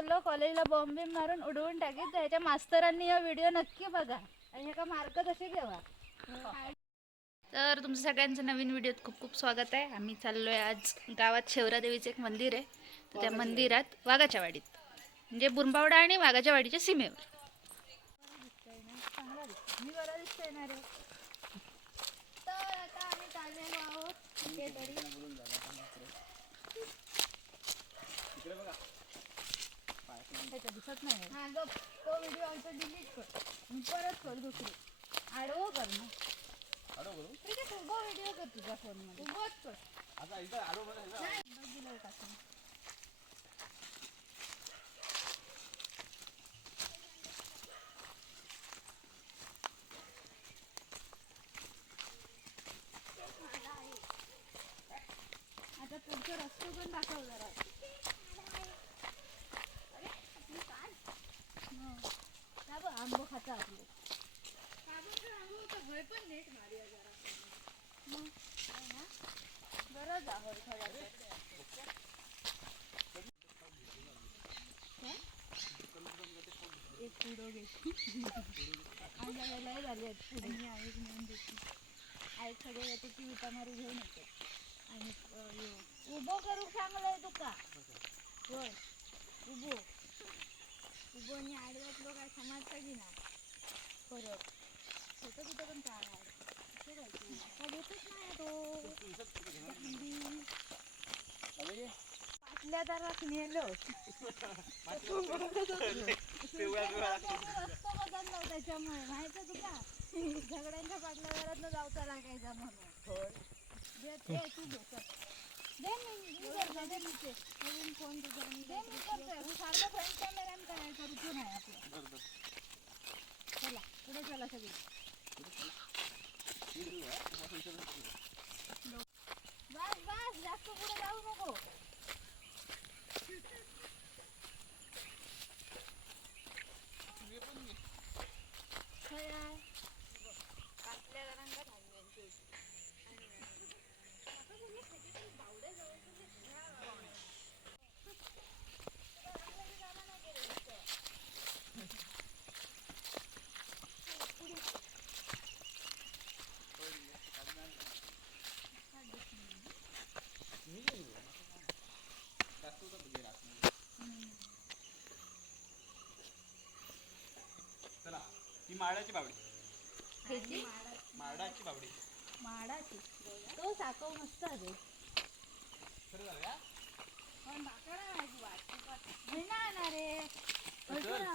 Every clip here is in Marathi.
बोललो कॉलेजला बॉम्ब बिम मारून उडवून टाकीत ह्याच्या मास्तरांनी हा व्हिडिओ नक्की बघा. आणि ह्याका मार्क तसे ठेवा. तर तुमचं सगळ्यांचं नवीन व्हिडिओत खूप खूप स्वागत आहे. आम्ही चाललोय आज गावात शेवरादेवीचं एक मंदिर आहे. तर त्या मंदिरात वाघाच्या वाडीत. म्हणजे बुरंबावडा आणि वाघाच्या वाडीच्या सीमेवर. मी बरा दिसतोय ना रे? तर आता आम्ही चाललेलो आहोत. दिसत नाही. हा गप. तो व्हिडिओ आमचा डिलीट कर. मी परत कर दुसरी. आडवं कर ना. ठीक आहे उभा व्हिडिओ कर तुझ्या फोनमध्ये उभंच कर. नाही, टाकून. आता पुढचा रस्ता पण दाखव जरा हो. का बघ आंबो खाता आपले मग, आहे ना? गरज आहे. काय? एक पुडो घेतली आणि लय झाली आहेत पुढे. मी आईक नेऊन देते आई सगळे येते ती विटामारी घेऊन येते. आणि उभं करू सांगलंय तुका होय. उभो. उभो आणि आडव्यात लोक काय समजता की ना. परत होतं कुठं पण काय घेतच नाही पाचल्या तारात नेलो त्याच्यामुळे माहिती तुला झगड्यांच्या पाटल्या घरात जावचा लागायचा म्हणून ते फोन सारखं नाही चला पुढे चला सगळी. বাস বাস যাচ্ছে পুরো যাব माडाची बावडी. ह्याची? माडाची बावडी. माडाची. तो साकव मस्त आहे खरं झालं का? पण बाकडा नाही तू वाट नाही ना रे. भरपूर आ-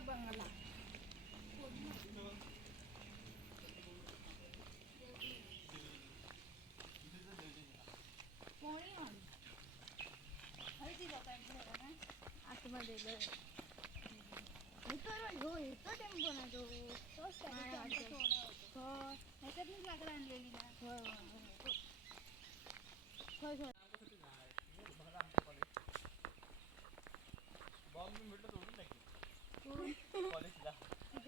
This is the बंगला मोळी हॉल. हळदी लोकांची घरं ना? आतमध्ये लय. इथं रे, हो, इथं टेम्पो ना तो. तोच त्याचा टेम्पो थोडा होता. हो. ह्याच्यातलीच लाकडं आणलेली ना. हो, हो, हो. होय, होय. बॉम्ब बिम्ब भेटलं तर उडून टाकीन. कोण? कॉलेजला. किती आहे रे? एक मिनिट हा. हे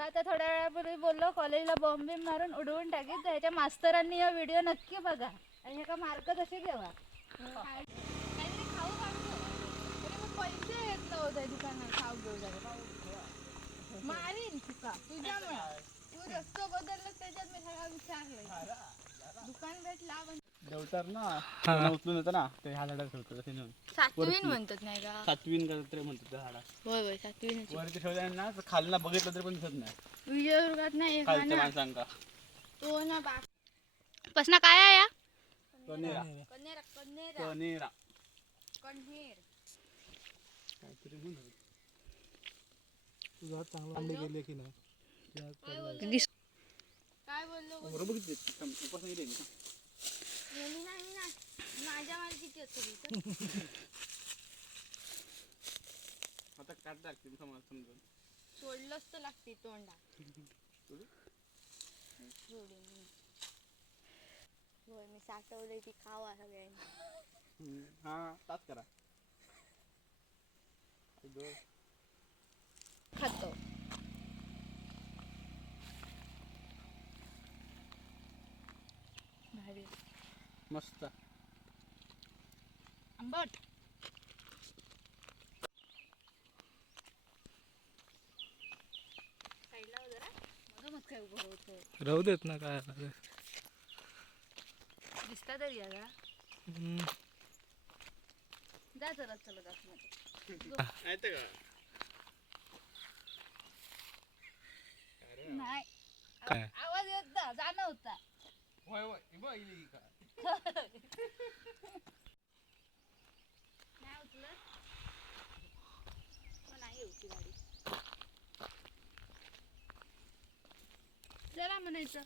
आता थोड्या वेळापूर्वी बोललो कॉलेजला बॉम्बे मारून उडवून टाकीत तर ह्याच्या मास्तरांनी हा व्हिडिओ नक्की बघा. आणि ह्याचा मार्क कसे घ्यावा? काहीतरी खाऊ काढतो पैसे येत नव्हते दुकानात खाऊ घेऊ जायला. मारीन तुका तुझ्यामुळे. तू रस्तो बदललं त्याच्यात मी सगळं विचारलंय. दुकान भेटला देवतर ना उचलून येतं ना ते ह्या झाडात ठेवतो तसे नेऊन. सातवीन म्हणतात नाही का? सातवीन का तरी म्हणतात त्या झाडात होय होय सातवीन वरती ठेवलं ना तर खालना बघितलं तरी पण दिसत नाही. विजयदुर्गात नाही एक खालच्या माणसांका तो ना बाग पसना काय आहे या? कनेरा कन्हेरा कन्हेरा. कनेरा कण्हेर काहीतरी म्हणत तुझा चांगला अंडे गेले की नाही? काय बोललो? बरोबर किती उपास नाही का? नाही ना माझ्या मालकीची असते आता काट टाकतील समज समजून सोडलंच तर लागते तोंडा सोडू? सोडून मी. होय मी साठवले ती खावा सगळ्यांनी हा तास करा मस्त. आंबट. राहू देत ना काय. दिसता तरी या जरा हम्म. जा आतमध्ये येतं का? नाही. आवाज येत ना जाणं होता. होय होय. हे बघ, इली का नाही उचलत नाही होती गाडी चला म्हणायचं.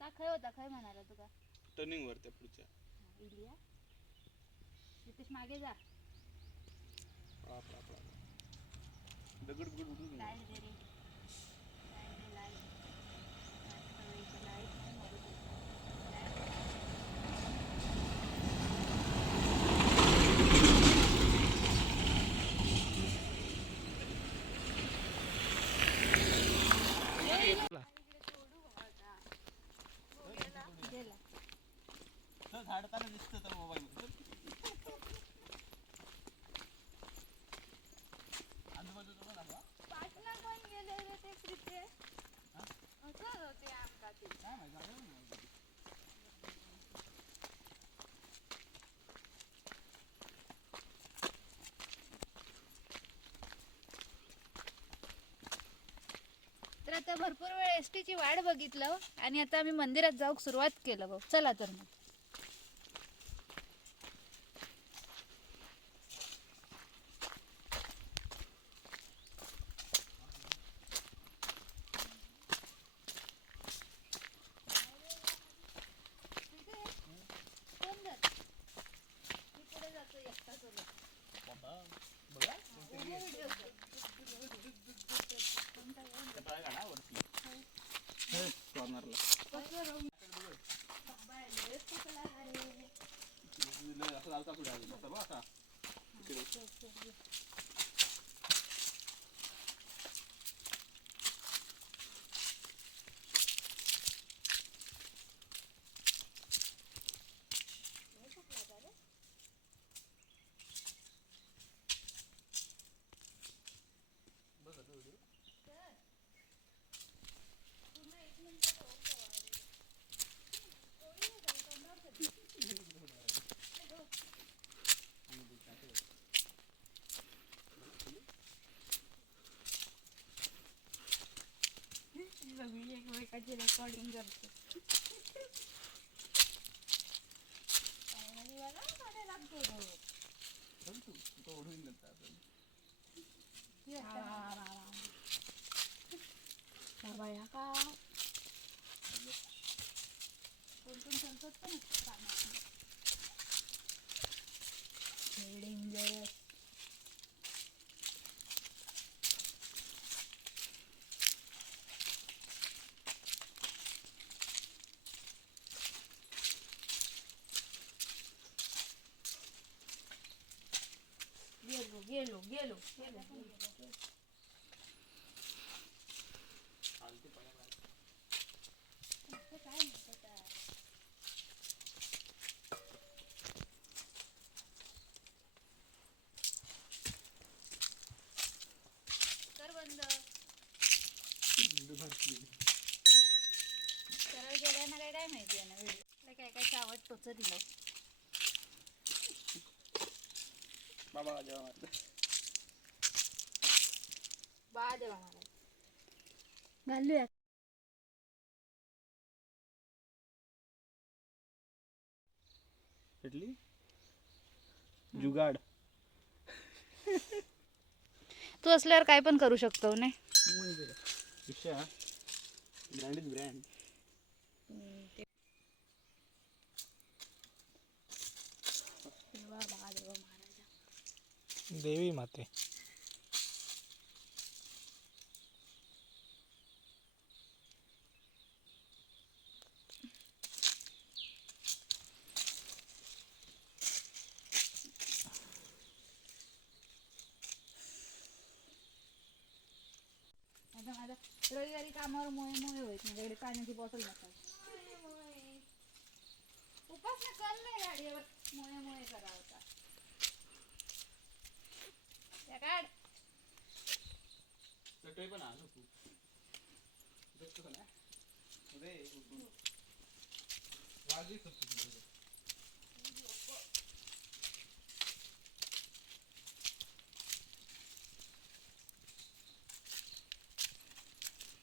का खय होता खय म्हणाला तुका टर्निंग वर त्या पुढच्या. इलिया रितेश मागे जा. बाप, बाप, बाप. दगड बिगड उडून लाइट दे रे? झाडताना दिसतं तर मोबाईल आजूबाजूचं पण आहे पाटणा कोण गेले रे ते क्रिकेट असं होते आमका ते. काय माहिती आलं नाही. तर आता भरपूर वेळ एस टीची वाट बघितलं आणि आता आम्ही मंदिरात जाऊक सुरुवात केलं बघ. चला तर मग. असं झालं तर पुढे आलं. बसा बा असा. इकडे. बघ आता व्हिडिओ. सगळी एकमेकाची रेकॉर्डिंग करते Finally मला मध्ये लागतो तो. चल तू तो ओढून नंतर आपण. रा, रा, रा, रा. बाबा का कोणतून संसद पण असतं कामात. हे गेलो गेलो गेलो गेलो गेलो काय आहे? काय काय माहिती आहे ना व्हिडिओ काय काय चावट टोच दिलं बाबा जेव्हा मारलं. बा देवा मला घालूया. भेटली जुगाड. तू असल्यावर काय पण करू शकतो नाही? विषय ब्रँड इज ब्रँड देवी माते. माझा रविवारी कामावर मोहे मोहे होईल माझ्याकडे पाण्याची बॉटल नसावी उपास कर नाही गाडीवर. मोहे मोहे करा होता त्या काढ चटई पण आणू खूप बघतो का ना वाजवीच होती तुझं.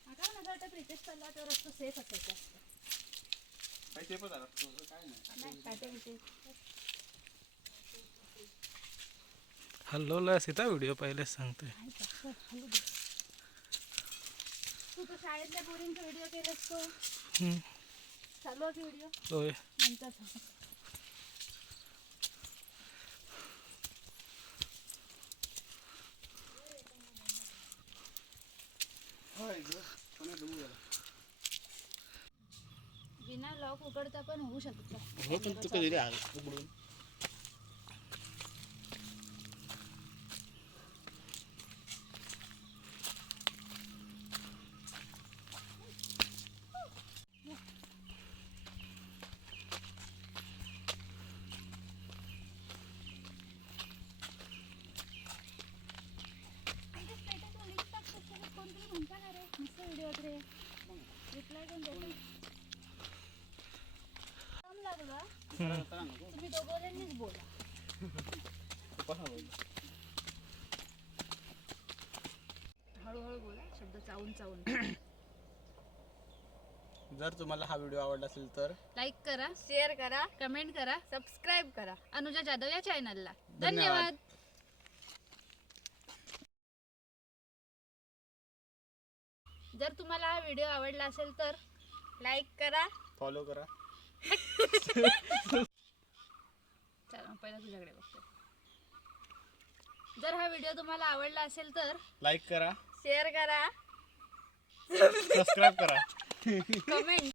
मला वाटतं प्रितेश चालला तर रस्त सेफ काही ते आला तुझं काय नाही. नाही काय ते विषय. हल्लोला सीता व्हिडिओ पहिलेच सांगते नाही जास्त हलू दे. तू तर शाळेतल्या व्हिडिओ केलास तो हम्म. चालू आहे व्हिडिओ होय नंतर. बिना लॉक उघडता पण होऊ शकतं हो पण तू कधी आला उघडून कोणतरी म्हणता ना रे रिप्लाय देतं काम लागलं. तुम्ही दोघांनीच बोला. हळूहळू बोला शब्द चावून चावून जर तुम्हाला हा व्हिडिओ आवडला असेल तर लाईक करा शेअर करा कमेंट करा सबस्क्राईब करा अनुजा जाधव या चॅनलला धन्यवाद. जर तुम्हाला हा व्हिडिओ आवडला असेल तर लाईक करा. फॉलो करा. चला पहिला तुझ्याकडे बघते. जर हा व्हिडिओ तुम्हाला आवडला असेल तर लाईक करा. शेअर करा. सबस्क्राईब करा. कमेंट.